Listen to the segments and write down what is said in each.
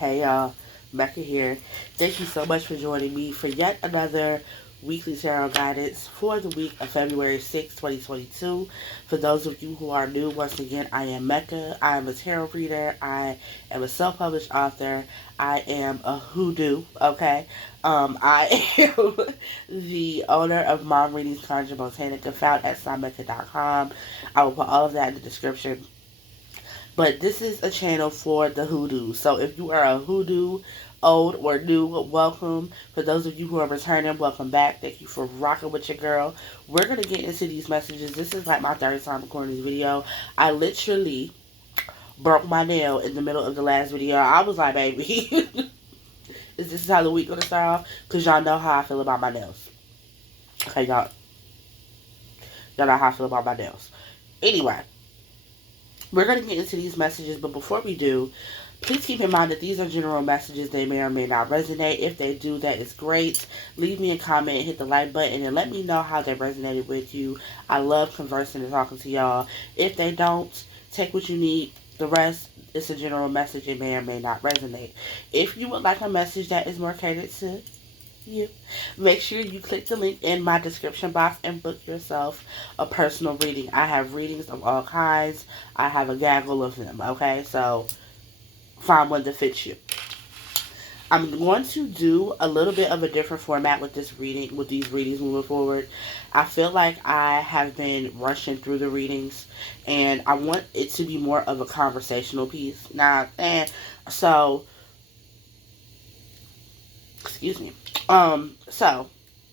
Hey y'all, Mecca here. Thank you so much for joining me for yet another weekly tarot guidance for the week of February 6th, 2022. For those of you who are new, once again, I am Mecca. I am a tarot reader. I am a self-published author. I am a hoodoo, okay? I am the owner of Mom Readings Conjure Botanica, found at SciMecca.com. I will put all of that in the description. But this is a channel for the hoodoo. So if you are a hoodoo, old or new, welcome. For those of you who are returning, welcome back. Thank you for rocking with your girl. We're going to get into these messages. This is like my third time recording this video. I literally broke my nail in the middle of the last video. I was like, baby, is this how the week going to start off? Because y'all know how I feel about my nails. Okay, y'all know how I feel about my nails. Anyway. We're going to get into these messages, but before we do, please keep in mind that these are general messages. They may or may not resonate. If they do, that is great. Leave me a comment, hit the like button, and let me know how they resonated with you. I love conversing and talking to y'all. If they don't, take what you need. The rest is a general message. It may or may not resonate. If you would like a message that is more catered to you, make sure you click the link in my description box and book yourself a personal reading. I have readings of all kinds. I have a gaggle of them, okay? So find one that fits you. I'm going to do a little bit of a different format with this reading, with these readings moving forward. I feel like I have been rushing through the readings, and I want it to be more of a conversational piece. Now, so excuse me. So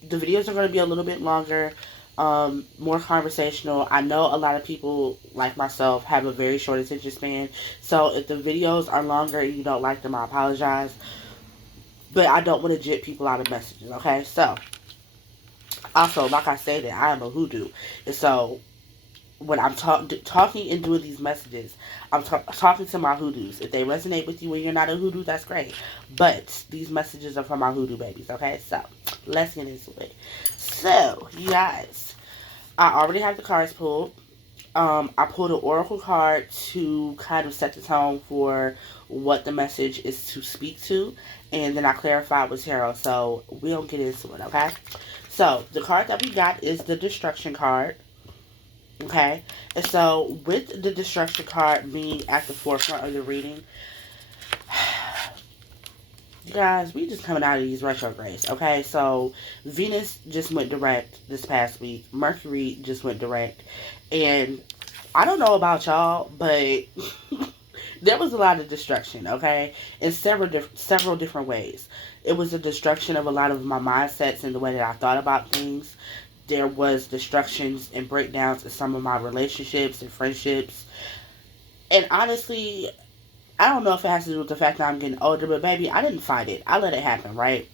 the videos are going to be a little bit longer, more conversational. I know a lot of people, like myself, have a very short attention span. So if the videos are longer and you don't like them, I apologize. But I don't want to jit people out of messages, okay? So, also, like I stated, I am a hoodoo. And so, when I'm talking and doing these messages, I'm talking to my hoodoos. If they resonate with you and you're not a hoodoo, that's great. But these messages are for my hoodoo babies, okay? So, let's get into it. So, you guys, I already have the cards pulled. I pulled an oracle card to kind of set the tone for what the message is to speak to. And then I clarified with tarot. So, we'll get into it, okay? So, the card that we got is the destruction card. Okay, and so with the destruction card being at the forefront of the reading, you guys, we just coming out of these retrogrades. Okay, so Venus just went direct this past week. Mercury just went direct, and I don't know about y'all, but there was a lot of destruction. Okay, in several different ways. It was a destruction of a lot of my mindsets and the way that I thought about things. There was destructions and breakdowns in some of my relationships and friendships. And honestly, I don't know if it has to do with the fact that I'm getting older, but baby, I didn't fight it. I let it happen, right?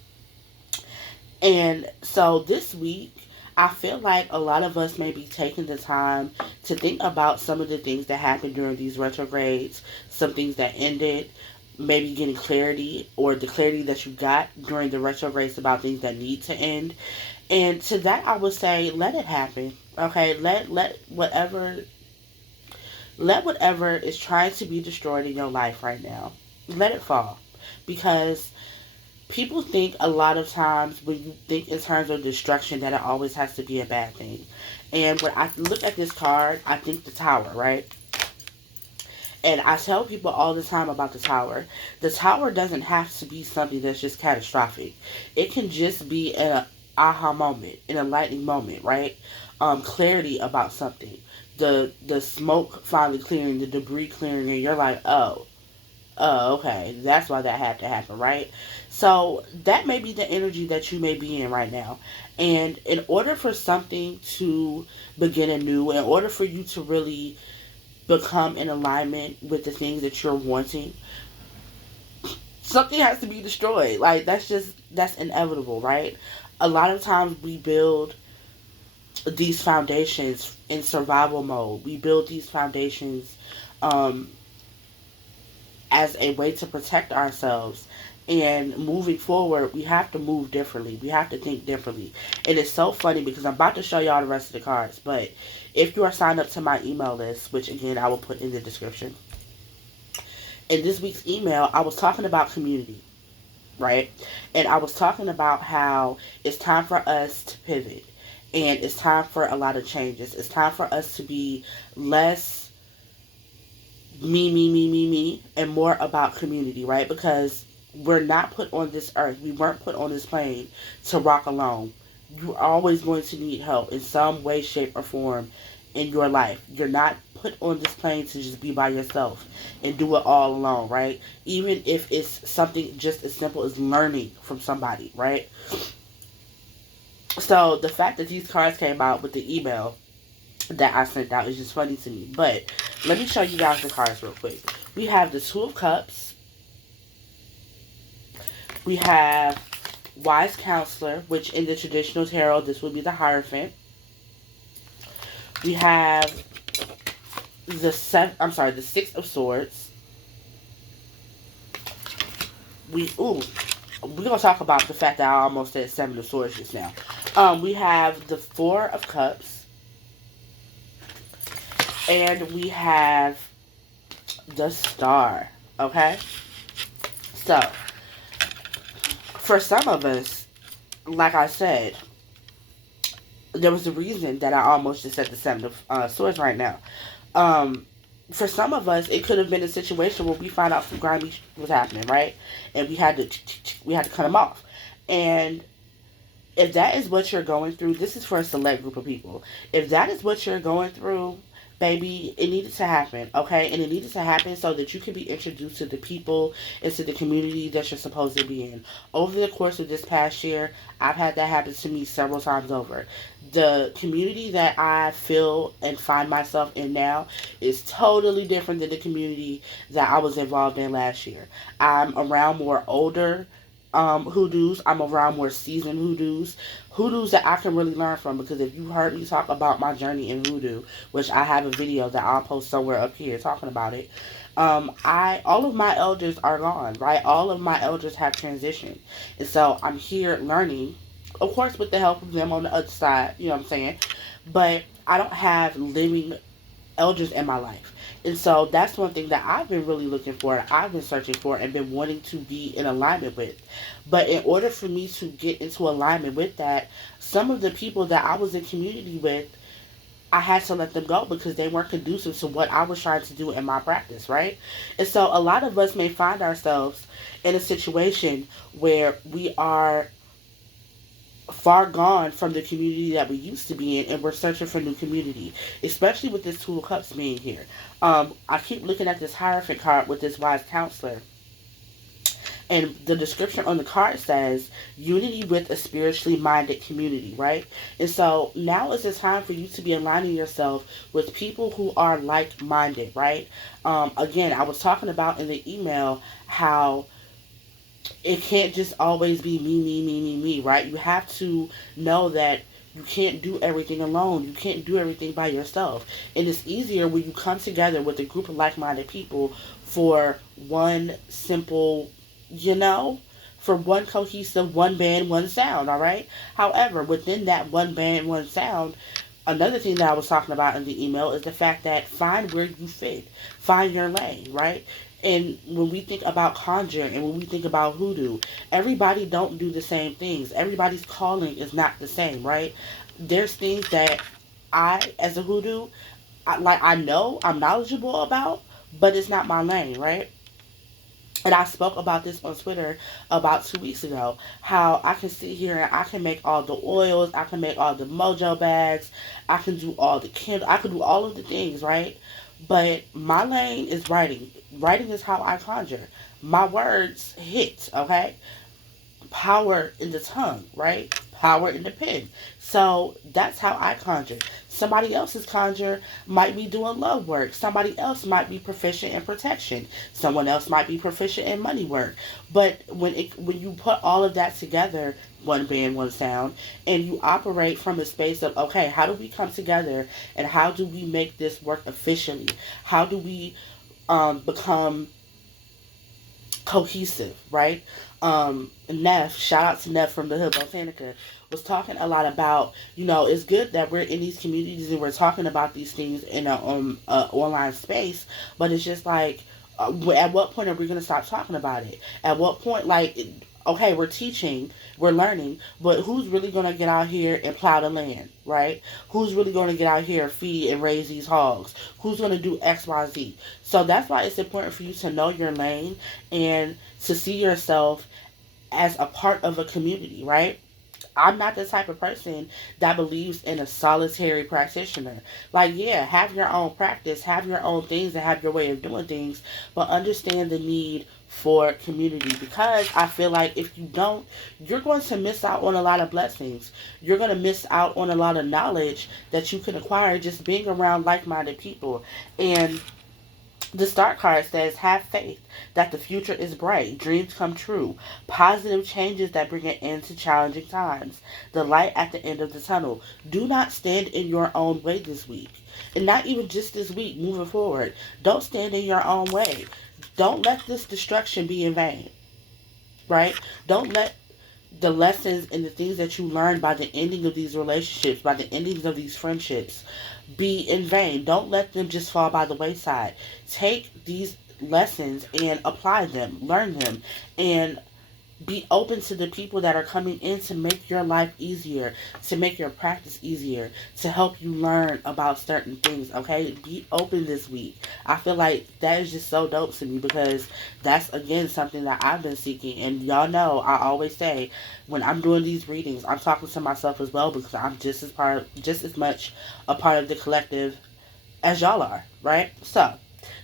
And so this week, I feel like a lot of us may be taking the time to think about some of the things that happened during these retrogrades, some things that ended, maybe getting clarity or the clarity that you got during the retrogrades about things that need to end. And to that, I would say, let it happen. Okay, let whatever is trying to be destroyed in your life right now, let it fall, because people think a lot of times when you think in terms of destruction that it always has to be a bad thing. And when I look at this card, I think the Tower, right? And I tell people all the time about the Tower. The Tower doesn't have to be something that's just catastrophic. It can just be an aha moment, an enlightening moment, right? Clarity about something. The smoke finally clearing, the debris clearing, and you're like, oh, okay, that's why that had to happen, right? So that may be the energy that you may be in right now. And in order for something to begin anew, in order for you to really become in alignment with the things that you're wanting, something has to be destroyed. Like, that's inevitable, right? A lot of times we build these foundations in survival mode. We build these foundations um, as a way to protect ourselves. And moving forward, we have to move differently. We have to think differently. And it's so funny because I'm about to show y'all the rest of the cards. But if you are signed up to my email list, which again I will put in the description, In this week's email, I was talking about community, right? And I was talking about how it's time for us to pivot. And it's time for a lot of changes. It's time for us to be less me, and more about community, right? Because we're not put on this earth. We weren't put on this plane to rock alone. You're always going to need help in some way, shape, or form in your life. You're not put on this plane to just be by yourself and do it all alone, right? Even if it's something just as simple as learning from somebody, right? So the fact that these cards came out with the email that I sent out is just funny to me. But let me show you guys the cards real quick. We have the Two of Cups. We have Wise Counselor, which in the traditional tarot, this would be the Hierophant. We have the Six of Swords. We're gonna talk about the fact that I almost said Seven of Swords just now. We have the Four of Cups. And we have the Star. Okay? So, for some of us, like I said, there was a reason that I almost just said the Seven of Swords right now. For some of us, it could have been a situation where we found out some grimy was happening, right? And we had to cut them off. And if that is what you're going through, this is for a select group of people. If that is what you're going through, baby, it needed to happen, okay? And it needed to happen so that you can be introduced to the people and to the community that you're supposed to be in. Over the course of this past year, I've had that happen to me several times over. The community that I feel and find myself in now is totally different than the community that I was involved in last year. I'm around more older hoodoos. I'm around more seasoned hoodoos that I can really learn from, because if you heard me talk about my journey in hoodoo, which I have a video that I'll post somewhere up here talking about it, all of my elders are gone, right? All of my elders have transitioned, and so I'm here learning, of course with the help of them on the other side, you know what I'm saying, but I don't have living elders in my life. And so that's one thing that I've been really looking for, I've been searching for, and been wanting to be in alignment with. But in order for me to get into alignment with that, some of the people that I was in community with, I had to let them go because they weren't conducive to what I was trying to do in my practice, right? And so a lot of us may find ourselves in a situation where we are far gone from the community that we used to be in, and we're searching for new community, especially with this Two of Cups being here. I keep looking at this Hierophant card with this Wise Counselor, and the description on the card says unity with a spiritually minded community, right? And so now is the time for you to be aligning yourself with people who are like-minded, right? Again, I was talking about in the email how it can't just always be me, right? You have to know that you can't do everything alone. You can't do everything by yourself. And it's easier when you come together with a group of like-minded people for one simple, for one cohesive, one band, one sound, all right? However, within that one band, one sound, another thing that I was talking about in the email is the fact that find where you fit. Find your lane, right? And when we think about conjure and when we think about hoodoo, everybody don't do the same things. Everybody's calling is not the same, right? There's things that I, as a hoodoo, I know I'm knowledgeable about, but it's not my lane, right? And I spoke about this on Twitter about 2 weeks ago. How I can sit here and I can make all the oils, I can make all the mojo bags, I can do all the candles, I can do all of the things, right? But my lane is writing. Writing is how I conjure. My words hit, okay? Power in the tongue, right? Power in the pen. So that's how I conjure. Somebody else's conjure might be doing love work. Somebody else might be proficient in protection. Someone else might be proficient in money work. But when you put all of that together, one band, one sound, and you operate from a space of, okay, how do we come together and how do we make this work efficiently? How do we become cohesive, right? Neff, shout out to Neff from the Hood Botanica, was talking a lot about, it's good that we're in these communities and we're talking about these things in a online space, but it's just like, At what point are we going to stop talking about it? At what point, like, okay, we're teaching, we're learning, but who's really going to get out here and plow the land, right? Who's really going to get out here and feed and raise these hogs? Who's going to do X, Y, Z? So that's why it's important for you to know your lane and to see yourself as a part of a community, right? I'm not the type of person that believes in a solitary practitioner. Like, yeah, have your own practice, have your own things, and have your way of doing things, but understand the need for community, because I feel like if you don't, you're going to miss out on a lot of blessings. You're going to miss out on a lot of knowledge that you can acquire just being around like minded people. And the Star card says, have faith that the future is bright, dreams come true, positive changes that bring an end to challenging times, the light at the end of the tunnel. Do not stand in your own way this week. And not even just this week, moving forward. Don't stand in your own way. Don't let this destruction be in vain, right? Don't let the lessons and the things that you learn by the ending of these relationships, by the endings of these friendships, be in vain. Don't let them just fall by the wayside. Take these lessons and apply them, learn them, and be open to the people that are coming in to make your life easier, to make your practice easier, to help you learn about certain things, okay? Be open this week. I feel like that is just so dope to me, because that's, again, something that I've been seeking. And y'all know, I always say, when I'm doing these readings, I'm talking to myself as well, because I'm just as much a part of the collective as y'all are, right? So,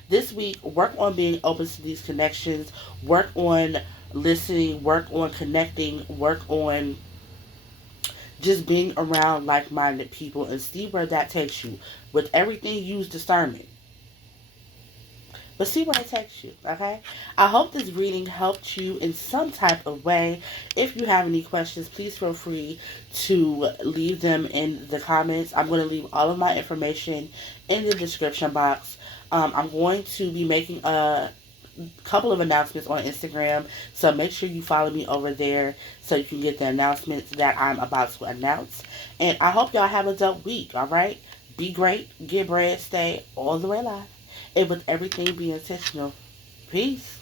this week, work on being open to these connections, work on listening, work on connecting, work on just being around like minded people, and see where that takes you. With everything, use discernment. But see where it takes you, okay? I hope this reading helped you in some type of way. If you have any questions, please feel free to leave them in the comments. I'm going to leave all of my information in the description box. I'm going to be making a couple of announcements on Instagram, so make sure you follow me over there so you can get the announcements that I'm about to announce. And I hope y'all have a dope week, all right? Be great, get bread, stay all the way alive, and with everything be intentional. Peace.